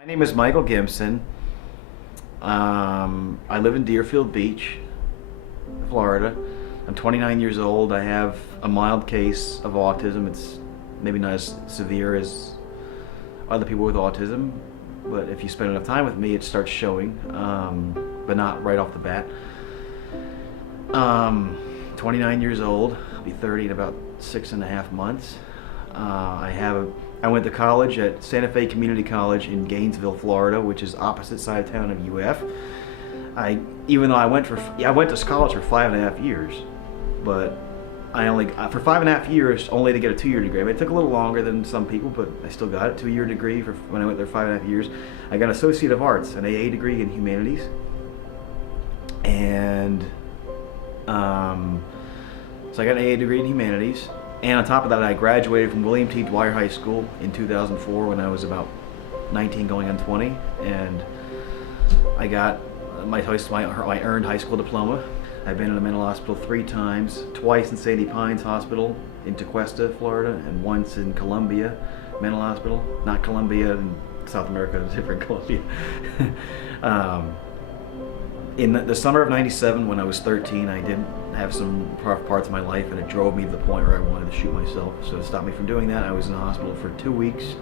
My name is Michael Gimson. I live in Deerfield Beach, Florida. I'm 29 years old. I have a mild case of autism. It's maybe not as severe as other people with autism, but if you spend enough time with me, it starts showing, but not right off the bat. 29 years old. I'll be 30 in about 6.5 months. I went to college at Santa Fe Community College in Gainesville, Florida, which is opposite side of town of UF. Even though I went to college for 5.5 years, but I only for 5.5 years only to get a 2-year degree. I mean, it took a little longer than some people, but I still got a 2-year degree for when I went there 5.5 years. I got an Associate of Arts, an AA degree in Humanities, and so I got an AA degree in Humanities. And on top of that, I graduated from William T. Dwyer High School in 2004 when I was about 19 going on 20. And I got my earned high school diploma. I've been in a mental hospital 3 times, twice in Sandy Pines Hospital in Tequesta, Florida, and once in Columbia Mental Hospital. Not Columbia in South America, a different Columbia. In the summer of '97, when I was 13, I did have some rough parts of my life, and it drove me to the point where I wanted to shoot myself. So to stop me from doing that, I was in the hospital for 2 weeks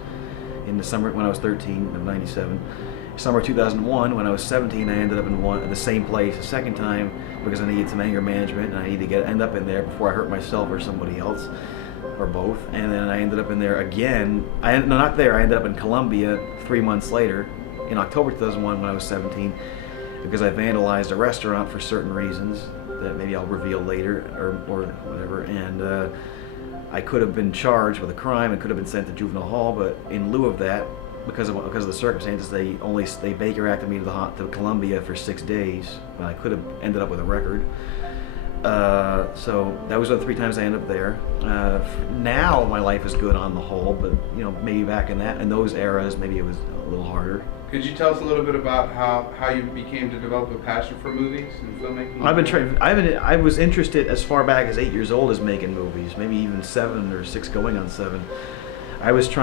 in the summer when I was 13 of '97. Summer 2001, when I was 17, I ended up in the same place a second time because I needed some anger management, and I needed to end up in there before I hurt myself or somebody else, or both. And then I ended up in there again. I ended up in Columbia 3 months later, in October 2001 when I was 17. Because I vandalized a restaurant for certain reasons that maybe I'll reveal later or whatever, and I could have been charged with a crime and could have been sent to juvenile hall, but in lieu of that, because of the circumstances, they Baker acted me to Columbia for 6 days, but I could have ended up with a record. So that was the 3 times I ended up there. Now my life is good on the whole, but maybe back in those eras, maybe it was a little harder. Could you tell us a little bit about how you became to develop a passion for movies and filmmaking? I was interested as far back as 8 years old as making movies, maybe even 7 or 6 going on 7. Those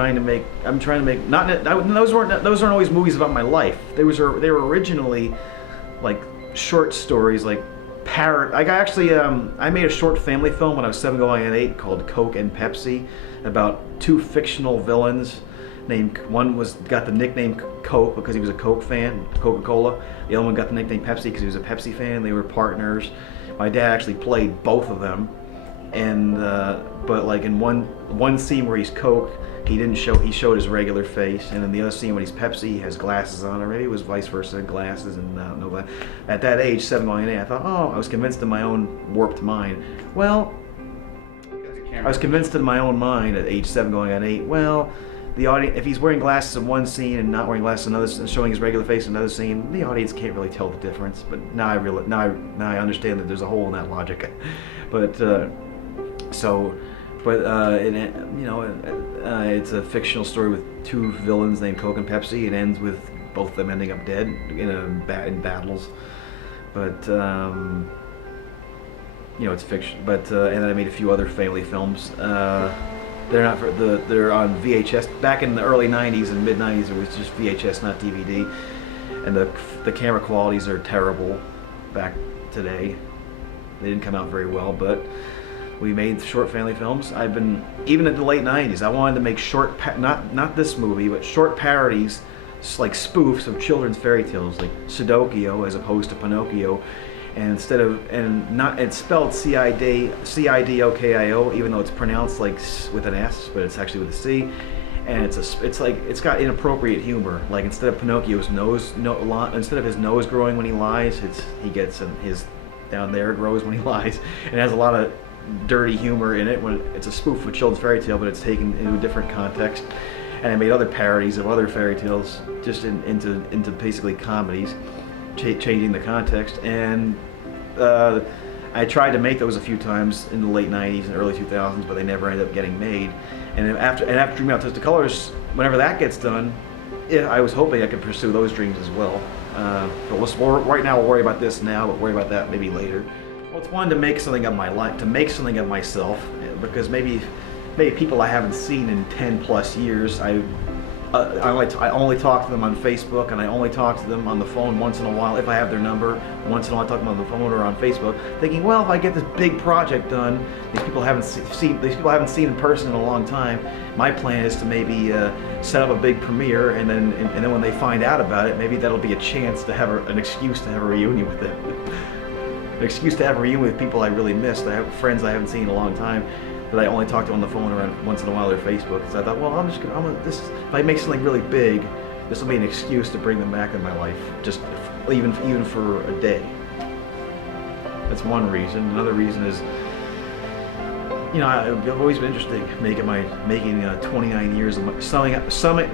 weren't always movies about my life. They were originally like short stories, like I made a short family film when I was 7 going on 8 called Coke and Pepsi, about 2 fictional villains. One got the nickname Coke because he was a Coke fan, Coca-Cola. The other one got the nickname Pepsi because he was a Pepsi fan. They were partners. My dad actually played both of them, and but like in one scene where he's Coke, he showed his regular face, and in the other scene when he's Pepsi, he has glasses on, or maybe it was vice versa, glasses and no glasses. At that age, 7 going on 8, I thought, I was convinced in my own warped mind. Well, I was convinced in my own mind at age 7 going on 8. Well, the audience, if he's wearing glasses in one scene and not wearing glasses in another, and showing his regular face in another scene, the audience can't really tell the difference. But now I understand that there's a hole in that logic. But it's a fictional story with 2 villains named Coke and Pepsi. It ends with both of them ending up dead in battles. But it's fiction. But and then I made a few other family films. They're on VHS. Back in the early '90s and mid '90s, it was just VHS, not DVD, and the camera qualities are terrible. Back today, they didn't come out very well, but we made short family films. Even in the late '90s, I wanted to make not this movie, but short parodies, like spoofs of children's fairy tales, like Sidokio as opposed to Pinocchio. And it's spelled Cidokio, even though it's pronounced like with an S, but it's actually with a C. And it's got inappropriate humor. Like instead of Pinocchio's instead of his nose growing when he lies, his down there grows when he lies. And it has a lot of dirty humor in it. When it's a spoof of a children's fairy tale, but it's taken into a different context. And I made other parodies of other fairy tales, just into basically comedies, changing the context. And I tried to make those a few times in the late '90s and early 2000s, but they never ended up getting made. And after Dreaming Autistic Colors, whenever that gets done, I was hoping I could pursue those dreams as well. But right now we'll worry about this now, but worry about that maybe later. Well, it's one to make something of my life, to make something of myself, because maybe people I haven't seen in 10 plus years, I only talk to them on Facebook, and I only talk to them on the phone once in a while if I have their number. Once in a while, I talk to them on the phone or on Facebook, thinking, well, if I get this big project done, these people I haven't seen in person in a long time. My plan is to maybe set up a big premiere, and then when they find out about it, maybe that'll be a chance to have an excuse to have a reunion with them. An excuse to have a reunion with people I really miss. I have friends I haven't seen in a long time that I only talk to on the phone or once in a while or Facebook. So I thought, well, if I make something really big, this will be an excuse to bring them back in my life, just even for a day. That's one reason. Another reason is, I've always been interested in making 29 years of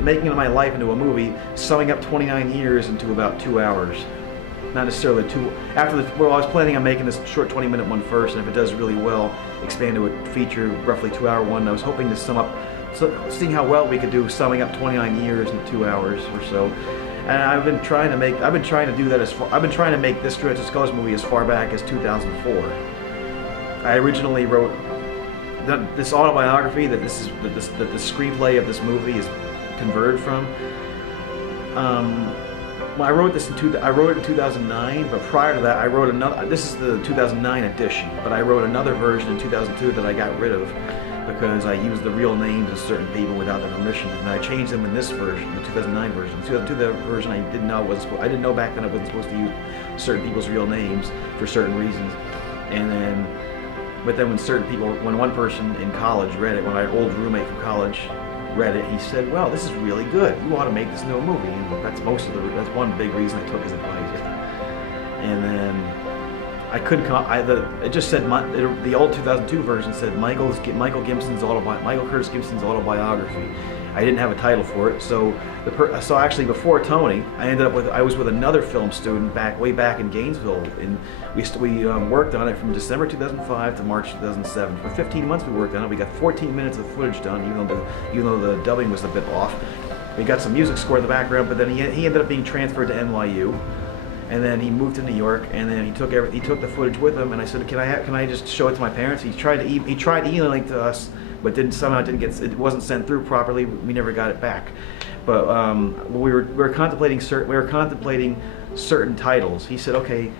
making my life into a movie, summing up 29 years into about 2 hours. Not necessarily I was planning on making this short 20-minute one first, and if it does really well, expand to a feature, roughly 2-hour one. I was hoping to seeing how well we could do summing up 29 years in 2 hours or so. And I've been trying to make this Autistic Colors movie as far back as 2004. I originally wrote this autobiography that the screenplay of this movie is converged from. Well, I wrote it in 2009, but prior to that, I wrote another. This is the 2009 edition, but I wrote another version in 2002 that I got rid of because I used the real names of certain people without their permission, and I changed them in this version, the 2009 version. The 2002 version, I didn't know back then I wasn't supposed to use certain people's real names for certain reasons, but then when one person in college read it, when my old roommate from college read it, he said, well, this is really good. You ought to make this into a movie. And that's one big reason I took his advice. And then I couldn't come up, it just said, the old 2002 version said Curtis Gimson's autobiography. I didn't have a title for it, so actually before Tony, I was with another film student way back in Gainesville, and we worked on it from December 2005 to March 2007. For 15 months we worked on it. We got 14 minutes of footage done, even though the dubbing was a bit off. We got some music score in the background, but then he ended up being transferred to NYU, and then he moved to New York, and then he took the footage with him, and I said, can I just show it to my parents? He tried emailing to us, but it wasn't sent through properly. We never got it back. But we were contemplating certain titles. He said, okay,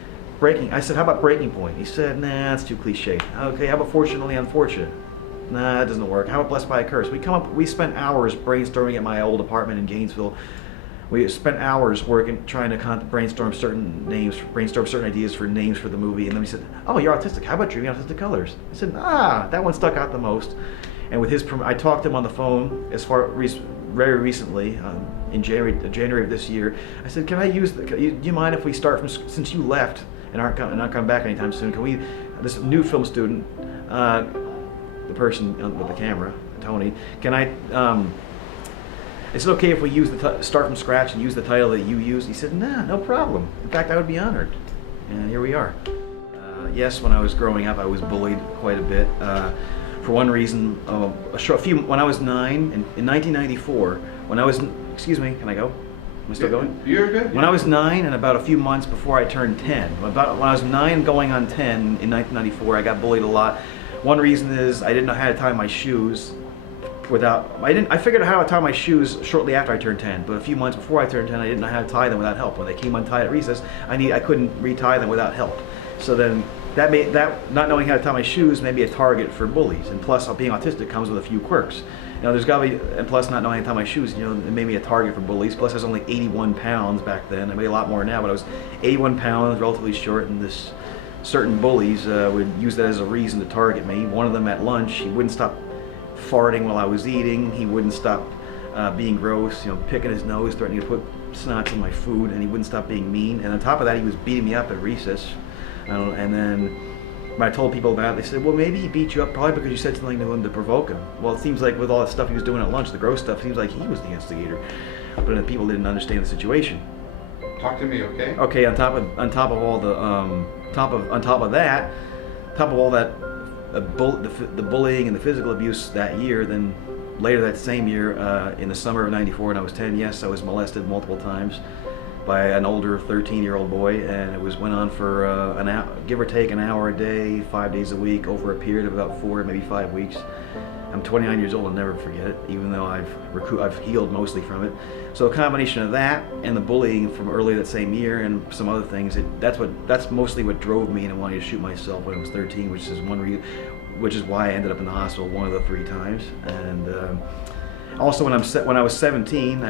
I said, how about Breaking Point? He said, nah, that's too cliche. Okay, how about Fortunately Unfortunate? Nah, that doesn't work. How about Blessed by a Curse? We spent hours brainstorming at my old apartment in Gainesville. We spent hours trying to brainstorm certain ideas for names for the movie. And then we said, oh, you're autistic. How about Dreaming Autistic Colors? I said, that one stuck out the most. And with I talked to him on the phone very recently, in January of this year. I said, do you mind if we start from, since you left and aren't coming back anytime soon, this new film student, the person with the camera, Tony, is it okay if we start from scratch and use the title that you used? He said, nah, no problem. In fact, I would be honored. And here we are. Yes, when I was growing up, I was bullied quite a bit. For one reason, when I was 9, in 1994, excuse me, can I go? Am I still going? You're good. When I was 9 and about a few months before I turned 10, when I was 9 going on 10 in 1994, I got bullied a lot. One reason is I didn't know how to tie my shoes I figured out how to tie my shoes shortly after I turned 10, but a few months before I turned 10, I didn't know how to tie them without help. When they came untied at recess, I couldn't retie them without help. So then that not knowing how to tie my shoes made me a target for bullies. And plus, being autistic comes with a few quirks. There's got to be, and plus not knowing how to tie my shoes, it made me a target for bullies. Plus, I was only 81 pounds back then. I weigh a lot more now, but I was 81 pounds, relatively short, and certain bullies would use that as a reason to target me. One of them at lunch, he wouldn't stop farting while I was eating. He wouldn't stop being gross, picking his nose, threatening to put snots in my food, and he wouldn't stop being mean. And on top of that, he was beating me up at recess. And then when I told people about it, they said, well, maybe he beat you up probably because you said something to him to provoke him. Well, it seems like with all that stuff he was doing at lunch, the gross stuff, it seems like he was the instigator. But then people didn't understand the situation. Talk to me, okay? Okay, on top of all that, the bullying and the physical abuse that year, then later that same year, in the summer of '94 when I was 10, yes, I was molested multiple times by an older 13-year-old boy, and it went on for give or take an hour a day, 5 days a week, over a period of about 4, maybe 5 weeks. I'm 29 years old and never forget it, even though I've healed mostly from it. So a combination of that and the bullying from earlier that same year and some other things, that's mostly what drove me into wanting to shoot myself when I was 13, which is why I ended up in the hospital one of the 3 times. And also when I was 17,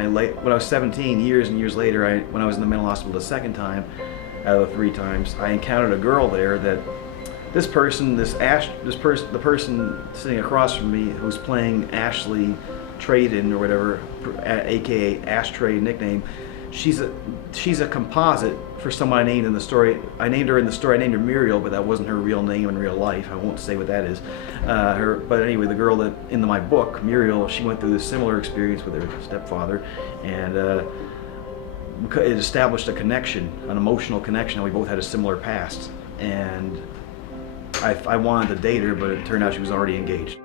years and years later, when I was in the mental hospital the second time out of the 3 times, I encountered a girl there that the person sitting across from me who's playing Ashley Trade-In or whatever, aka Ashtray nickname, she's a composite for someone I named in the story. I named her in the story. I named her Muriel, but that wasn't her real name in real life. I won't say what that is. But anyway, the girl that in my book, Muriel, she went through this similar experience with her stepfather, and it established a connection, an emotional connection. We both had a similar past, and I wanted to date her, but it turned out she was already engaged.